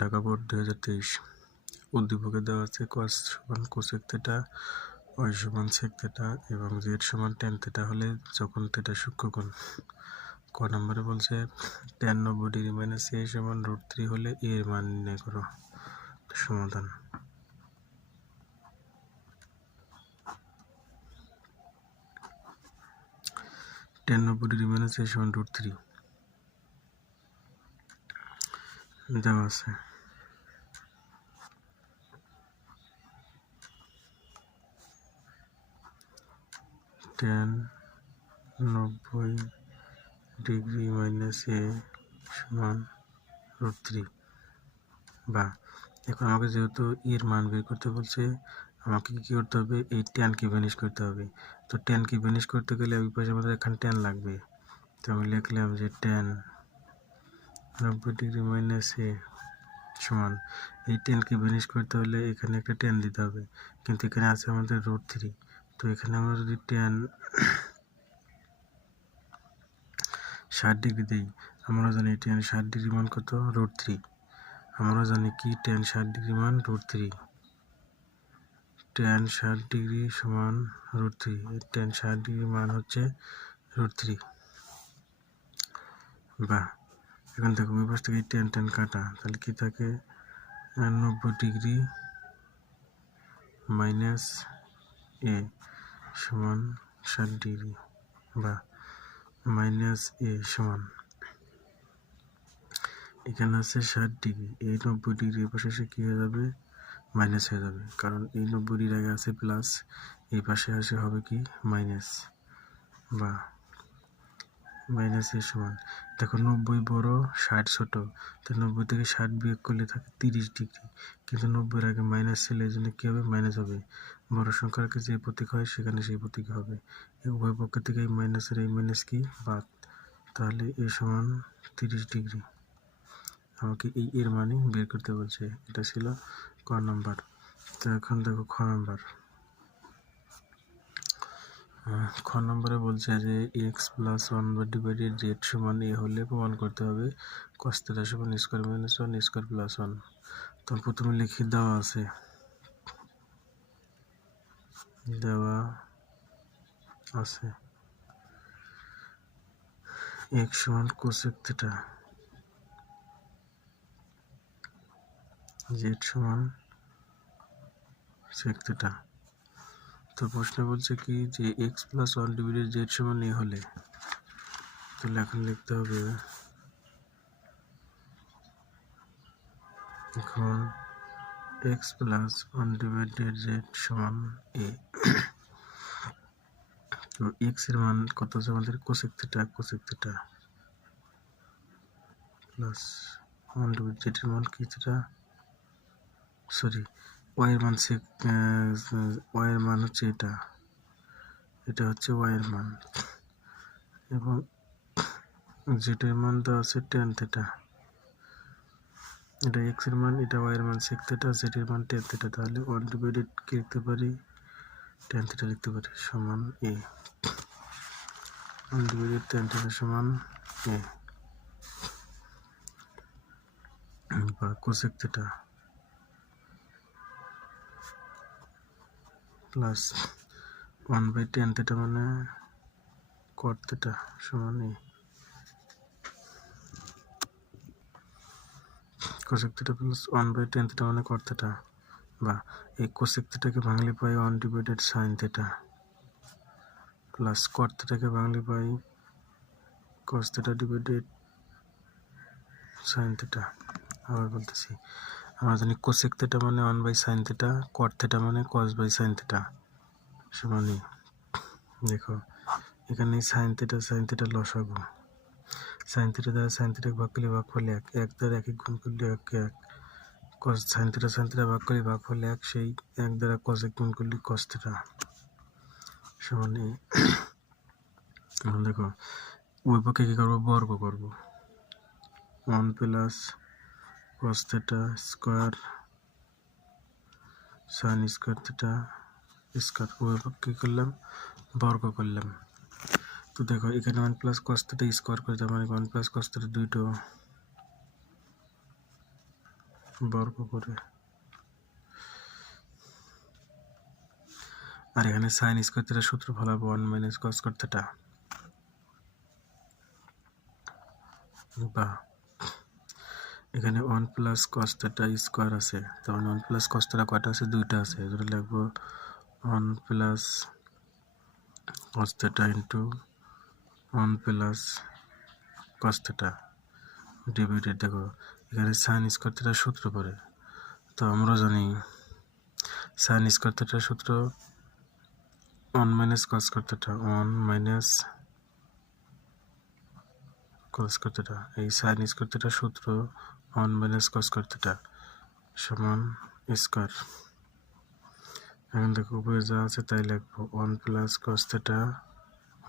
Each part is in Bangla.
ঢাকা বোর্ড 2023 উদ্দীপকে দেওয়া আছে cos সমান কোসেক থিটা, y সমান সেক থিটা এবং z সমান ট্যান থিটা হলে যখন থিটা সূক্ষ্মকোণ। ক নম্বরে বলছে tan 90 ডিগ্রি মাইনাস a সমান √3 হলে a এর মান নির্ণয় করো। সমাধান। tan 90 ডিগ্রি মাইনাস a সমান √3 দেওয়া আছে। tan 90 ডিগ্রি মাইনাস a সমান √3 বা এখন আমাকে যেহেতু এর মান বের করতে বলছে, আমাকে কি করতে হবে, এই ট্যানকে ভ্যানিশ করতে হবে। তো ট্যানকে ভ্যানিশ করতে গেলে ওই পাশে আমাদের এখানে ট্যান লাগবে। তো আমি লিখলাম যে tan 90 ডিগ্রি মাইনাস a সমান, এই ট্যানকে ভ্যানিশ করতে হলে এখানে একটা ট্যান দিতে হবে, কিন্তু এখানে আছে আমাদের √3। তো এখানে আমরা যদি ট্যান 60 ডিগ্রি দিই, আমরা জানি ট্যান 60 ডিগ্রি মান কত, √3। আমরা জানি কি ট্যান 60 ডিগ্রি মান √3, ট্যান 60 ডিগ্রি সমান √3, ট্যান 60 ডিগ্রি মান হচ্ছে √3। বা এখন দেখো ওই পাশ থেকে ট্যান ট্যান কাটা, তাহলে কি থাকে 90 ডিগ্রি মাইনাস a সমান 60 ডিগ্রি বা মাইনাস a সমান, এখানে আছে 60 ডিগ্রি, এই 90 ডিগ্রি পাশে এসে কি হয়ে যাবে, মাইনাস হয়ে যাবে, কারণ এই 90 ডিগ্রির আগে আছে প্লাস, এই পাশে আসে হবে কি মাইনাস, বা মাইনাস a সমান। দেখো 90 বড় 60 ছোট, তো 90 থেকে 60 বিয়োগ করলে থাকে 30 ডিগ্রি, কিন্তু 90 এর আগে মাইনাস ছিল, এই জন্য কি হবে, মাইনাস হবে। বড় সংখ্যার আগে যে প্রতীক হয় সেখানে সেই প্রতীক হবে। এই উভয় পক্ষ থেকে এই মাইনাসের এই মাইনাস কি বাদ, তাহলে a সমান 30 ডিগ্রি। আমাকে এই এর মানে বের করতে বলছে। এটা ছিল ক নাম্বার। তো এখন দেখো খ নাম্বার। খ নম্বরে বলছে যে এক্স প্লাস 1/z সমান a হলে প্রমাণ করতে হবে cos θ সমান স্কোয়ার মাইনাস 1 স্কোয়ার প্লাস 1। তো প্রথমে লিখে দেওয়া আছে, এক্স সমান কোসেক থিটা, জেড সমান সেক থিটা। তো প্রশ্ন বলছে কি যে এক্স প্লাস 1/z সমান a হলে, তাহলে এখন লিখতে হবে এখন এক্স প্লাস 1/z সমান a। তো এক্স এর মান কত আছে আমাদের, কোসেক থিটা প্লাস 1/z এর মান কি থিটা, সরি ওয়াই এর মান সেক, ওয়াই এর মান হচ্ছে এটা হচ্ছে ওয়াই এর মান, এবং জেড এর মান তো আছে ট্যান থিটা। এটা এক্স এর মান, এটা ওয়াই এর মান সেক থিটা, জেড এর মান ট্যান থিটা, তাহলে 1/z কি লিখতে পারি, ট্যান থিটা লিখতে পারি সমান a। 1/z ট্যান থিটা সমান a বা cosec theta plus 1/tan theta মানে cot থিটা সমান a। Cosec theta plus 1/tan theta মানে cot থিটা, বা এই কোসেক থিটাকে ভাঙলে পাই 1/sin থিটা প্লাস cot থিটাকে ভাঙলে পাই cos theta divided sin theta. আবার বলতেছি, আমরা জানি কোসেক থিটা মানে 1/sin থিটা, cot থিটা মানে cos/sin থিটা সমান a। দেখো এখানে sin থিটা লসাগু, sin থিটা দ্বারা sin থিটা ভাগ করলে ভাগফল 1, 1 দ্বারা 1 গুণ করলে 1 cos sin থিটা ভাগ করলে ভাগফল 1, সেই 1 দ্বারা cos গুণ করলে cos থিটা সমান a। এখন দেখো ওই পক্ষে কি করবো, বর্গ করব, 1 plus cos theta square sin square theta square, ওই পক্ষে কি করলাম, বর্গ করলাম। তো দেখো এখানে 1 প্লাস cos থিটা স্কোয়ার করে, তার মানে 1 প্লাস cos থিটা দুইটো বর্গ করে। আর এখানে সাইন স্কয়ার থিটার সূত্র ফলাবো 1 মাইনাস কস স্কয়ার থিটা, বা এখানে 1 প্লাস কস থিটা স্কয়ার আছে, তার মানে 1 প্লাস কস থিটা কয়টা আছে? দুইটা আছে। এজন্য লিখবো 1 plus cos theta into 1 plus cos theta divided. দেখো এখানে সাইন স্কয়ার থিটার সূত্র পড়ে, তো আমরা জানি সাইন স্কয়ার থিটার সূত্র 1 minus cos square theta, 1 minus cos square theta. এই সাইন স্কয়ার থিটার সূত্র 1 মাইনাস কস স্কয়ার থিটা সমান স্কয়ার। এখন দেখো উপরে যা আছে তাই লিখবো 1 plus cos theta,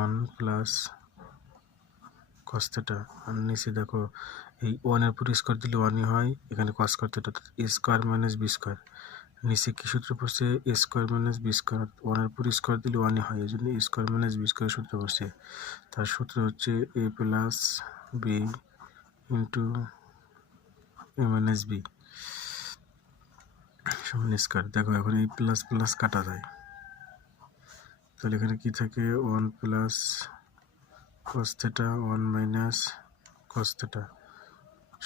1 plus cos theta. আর নিচে দেখো এই 1 এর উপর স্কয়ার দিলে 1ই হয়, এখানে cos square theta square minus B square. নিচে কি সূত্র পড়ছে? A square minus B square. 1 এর উপর স্কয়ার দিলে 1ই হয়, এই জন্য স্কয়ার মাইনাস বি স্কয়ার সূত্র পড়ছে। তার সূত্র হচ্ছে এ প্লাস বি ইন্টু এ মাইনাস বি সমান স্কয়ার। দেখো এখন এই প্লাস প্লাস কাটা যায়, তাহলে এখানে কি থাকে? 1 plus cos theta 1 minus cos theta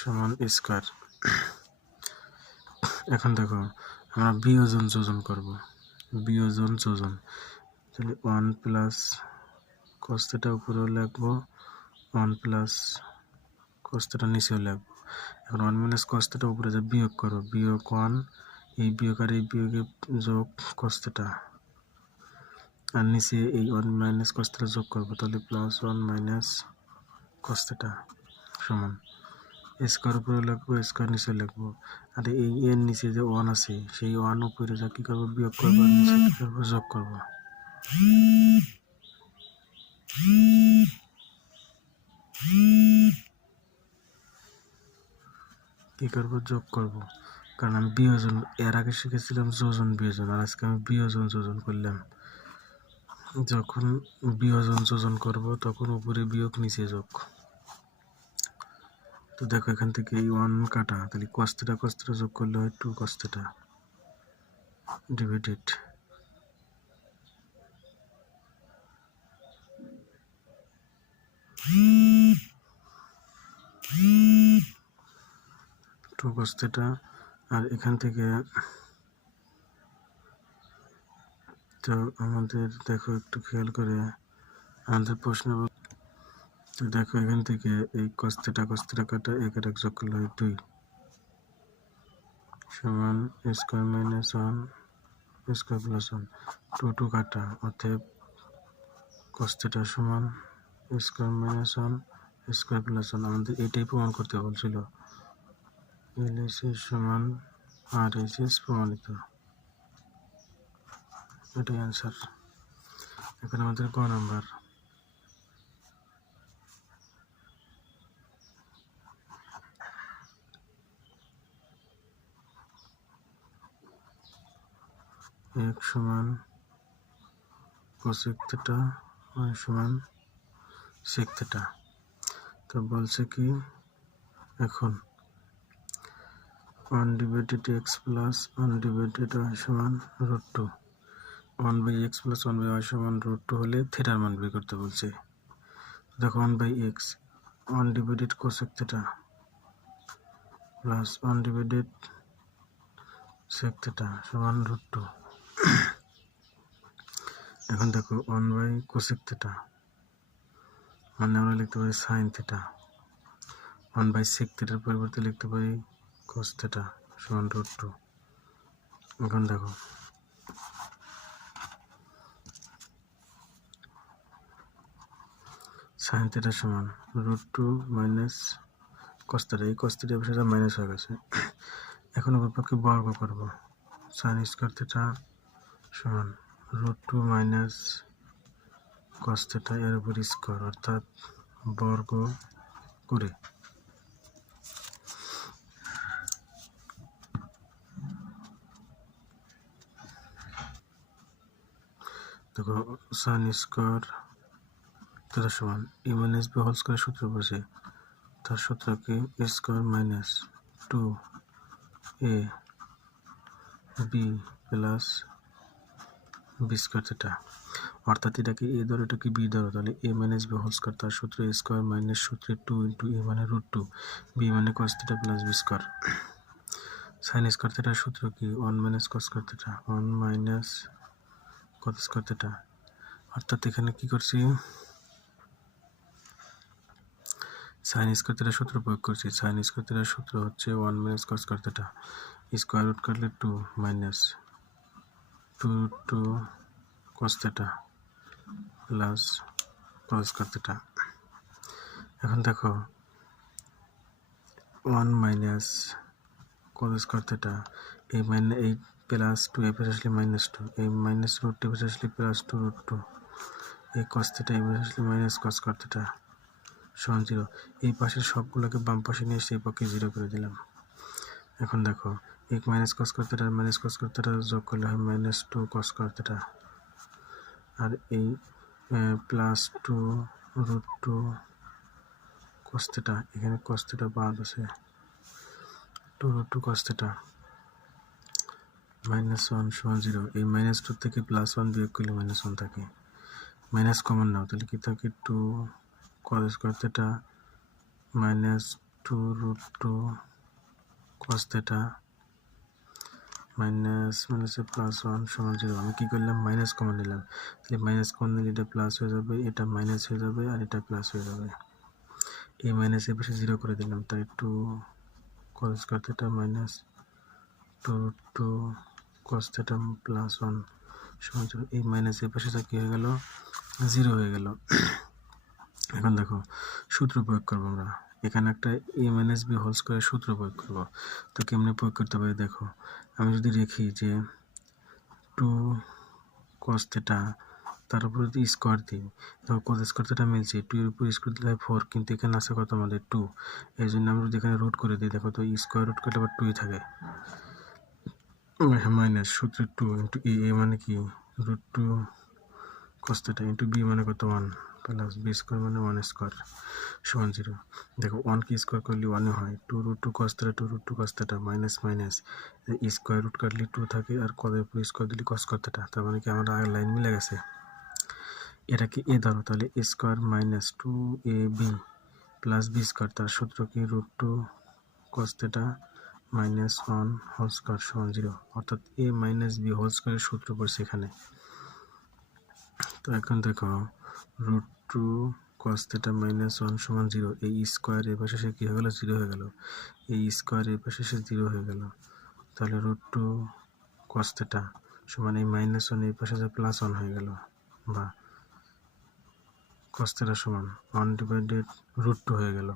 সমান স্কয়ার। এখন দেখো আমরা বিয়োজন যোজন করব, বিয়োজন যোজন। তাহলে 1 প্লাস কস থিটা উপরেও লিখবো, 1 প্লাস কস থিটা নিচেও লিখবো। এখন 1 মাইনাস কস থিটা উপরে যে বিয়োগ করো, বিয়োগ 1, এই বিয়োগ আর এই বিয়োগে যোগ কস থিটা, আর নিচে এই 1 মাইনাস কস থিটা যোগ করবো, তাহলে প্লাস 1 মাইনাস কস থিটা সমান স্কয়ার উপরে লিখবো, স্কয়ার নিচে লিখবো। আর এই এর নিচে যে 1 আছে, সেই 1 উপরে যা কি করবো? বিয়োগ করবো, আর নিচে কি করবো? যোগ করবো। কি করবো? যোগ করবো, কারণ আমি বিয়োজন এর আগে শিখেছিলাম যোজন বিয়োজন, আর আজকে আমি বিয়োজন যোজন করলাম। যখন বিয়োজন যোজন করব তখন উপরে বিয়োগ নিচে যোগ। তো দেখো এখান থেকে এই 1 কাটা, তাহলে কস থিটা যোগ করলে হয় 2 cos theta divided 2 cos theta. আর এখান থেকে তো আমাদের দেখো একটু খেয়াল করে আমাদের প্রশ্ন, তো দেখো এখান থেকে এই cos থিটা কাটা এক যোগ করলে হয় 2 সমান স্কয়ার মাইনাস 1 স্কয়ার প্লাস 1, 2 কাটা, অতএব cos থিটা সমান স্কয়ার মাইনাস 1 স্কয়ার প্লাস 1। আমাদের এটাই প্রমাণ করতে বলছিল। এলএসএস সমান আর এইচএস প্রমাণিত, এটাই অ্যান্সার। এখন আমাদের ক নাম্বার, এক সমান কোসেক থিটা, ওয়াই সমান সেক থিটা। তো বলছে কি এখন 1 divided X plus 1 divided Y সমান √2, 1/x প্লাস 1/y সমান √2 হলে থিটার মান বের করতে বলছে। দেখো 1/x 1 divided cosec theta plus 1 divided sec theta সমান √2। এখন দেখো 1/কোসেক থিটা মানে আমরা লিখতে পারি সাইন থিটা, 1/সেক থিটার পরিবর্তে লিখতে পারি কস থিটা সমান √2। এখন দেখো সাইন থিটা সমান √2 মাইনাস কস থিটা, এই কস থিটা বিষয়টা মাইনাস হয়ে গেছে। এখন উপরপক্ষে বর্গ করব, সাইন স্কয়ার থিটা সমান √2 মাইনাস কস থিটা এর উপর স্কয়ার, অর্থাৎ বর্গ করে। দেখো সাইন স্কয়ার থিটা সমান a minus b whole square সূত্র বসে, তার সূত্র কি? a square minus 2 A B plus B square theta, অর্থাৎ এটাকে এ ধরো এটাকে বি ধরো, তাহলে A minus B whole square তার সূত্র এ স্কোয়ার মাইনাস সূত্রে 2 ইন্টু এ মানে √2, বি মানে cos theta plus B square. Sine square থিটার সূত্র কি 1 minus cos square theta, 1 minus cos square theta, অর্থাৎ এখানে কি করছি সাইন স্কোয়ার থিটার সূত্র প্রয়োগ করছি। সাইন স্কোয়ার থিটার সূত্র হচ্ছে 1 minus cos square theta, square root কাটলে 2 minus 2 cos theta plus cos square theta. এখন দেখো 1 মাইনাস কস স্কোয়ার থিটা, এই প্লাস 2 এ পাশে আসলে -2, এই মাইনাস রুট এ পাশে আসলে প্লাস 2 √2, এই কস থিটা এই পাশে আসলে মাইনাস কস স্কোয়ার থিটা সমান 0। এই পাশের সবগুলোকে বাম পাশে নিয়ে এসে এই পক্ষে 0 করে দিলাম। এখন দেখো এই minus cos square theta minus cos square theta যোগ করলে হয় -2 কস স্কোয়ার থিটা, আর এই প্লাস 2 √2 কস থিটা, এখানে কস থিটা বাদ আছে, 2 √2 কস থিটা -1 সমান 0। এই -2 থেকে +1 বিয়োগ করলে -1 থাকে, মাইনাস কমন নাও, তাহলে কি থাকে 2 কস স্কোয়ার থিটা -2 √2 কস থিটা -1 সমান 0। আমি কি করলাম মাইনাস কমন নিলাম, তাহলে মাইনাস কমন নিলে এটা প্লাস হয়ে যাবে, এটা মাইনাস হয়ে যাবে, আর এটা প্লাস হয়ে যাবে। এই মাইনাসের পাশে 0 করে দিলাম, তাই 2 কস স্কোয়ার থিটা -2 √2 কস থিটা +1 সমান 0। এই মাইনাসের পাশে কি হয়ে গেল 0 হয়ে গেল। এখন দেখো সূত্র প্রয়োগ করবো আমরা, এখানে একটা এ মাইনাস বি হোল স্কোয়ারের সূত্র প্রয়োগ করবো। তো কেমনে প্রয়োগ করতে পারি দেখো, আমি যদি রেখি যে 2 কস থিটা তার উপর যদি স্কোয়ার দিই, দেখো কস স্কোয়ার থিটা মিলছে, 2 এর উপর স্কোয়ার দিলে 4, কিন্তু এখানে আছে কত আমাদের 2, এই জন্য আমি যদি এখানে রুট করে দিই, দেখো তো স্কোয়ার রুট করলে আবার 2ই থাকে, মাইনাস সূত্রে 2 ইন্টু এ মানে কি √2 কস থিটা ইন্টু বি মানে কত 1 প্লাস বি স্কোয়ার মানে 1 স্কোয়ার সমান 0। দেখো 1 কি স্কোয়ার করলে 1 হয়, 2 √2 cos theta 2 √2 cos theta minus minus square root কাটলে 2 থাকে, আর কদের উপর স্কোয়ার দিলে কস স্কোয়ার থিটা, তার মানে কি আমরা আগের লাইন মিলে গেছে। এটাকে এ ধরো, তাহলে a square -2ab plus B square, তার সূত্র কি √2 কস থিটা -1 হোল স্কোয়ার সমান 0, অর্থাৎ এ মাইনাস বি হোল স্কোয়ারের সূত্র পড়ছে এখানে। তো এখন দেখো √2 cos থিটা -1 সমান 0, এই স্কোয়ার এর পাশে সে কি হয়ে গেল 0 হয়ে গেল, এই স্কোয়ার এর পাশে সে 0 হয়ে গেল, তাহলে √2 cos থিটা সমান এই -1 এর পাশে যে +1 হয়ে গেল, বা cos থিটা সমান 1/√2 হয়ে গেল,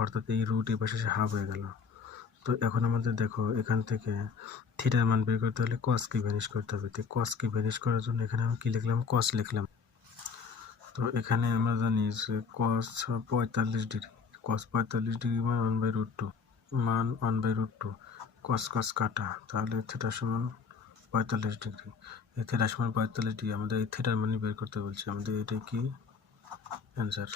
অর্থাৎ এই রুট এর পাশে সে হাফ হয়ে গেল। তো এখন আমাদের দেখো এখান থেকে থিটার মান বের করতে হলে cos কে ভ্যানিশ করতে হবে, তো cos কে ভ্যানিশ করার জন্য এখানে আমি কি লিখলাম cos লিখলাম। তো এখানে আমরা জানি যে cos 45 ডিগ্রি, cos 45 ডিগ্রি মান 1/√2, মান 1/√2, cos cos কাটা, তাহলে থিটা সমান 45 ডিগ্রি। এই থিটা সমান 45 ডিগ্রি, আমাদের এই থিটার মান বের করতে বলছে, আমাদের এটাই কি অ্যান্সার।